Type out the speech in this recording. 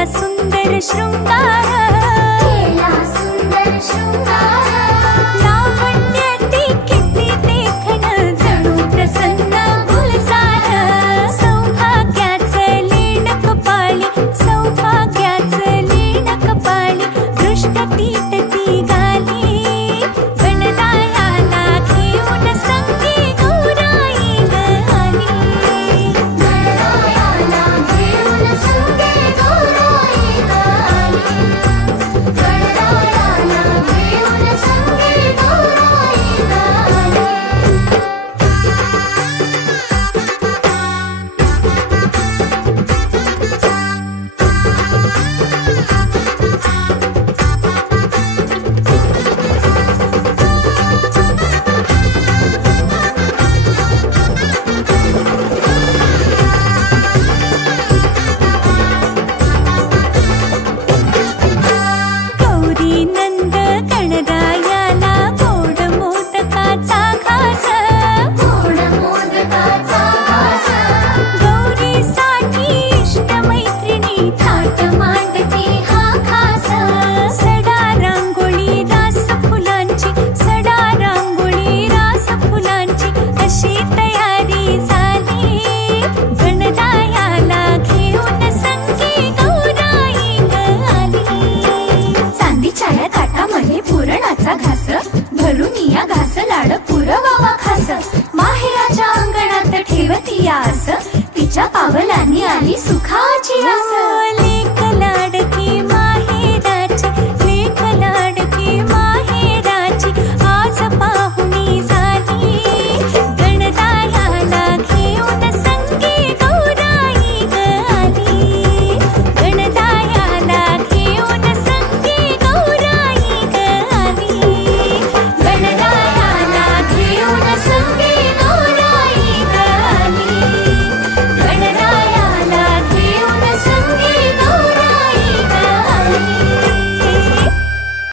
केला सुंदर शृंगार, केला सुंदर शृंगार. लावण्याती किती देखणं जणू प्रसन्न गुलजार. सौभाग्याचं लीन कपाळी, सौभाग्याचं लीन कपाळी, दृष्ट तीटती गाली. गणरायाला घेऊन संगी गौराई आली. गणरायाला घेऊन संगे गौराई आली. गणरायाला घेऊन संगे गौराई आली. गौरी नंद गणरायाला गोड मोदकाचा घास. गोड मोदकाचा घास. गौरीसाठी इष्ट मैत्रिणी थाट मांडती हा खास. सडा रांगोळी रास फुलांची, सडा रांगोळी रास फुलांची, अशी तयारी झाली. गणरायाला घेऊन संगी गौराई आली. चांदीच्या या ताटामध्ये पुरणाचा घास, भरून या घास लाड पुरवावा खास. माहेराच्या अंगणात ठेवती आस, तिच्या पावलांनी आली सुख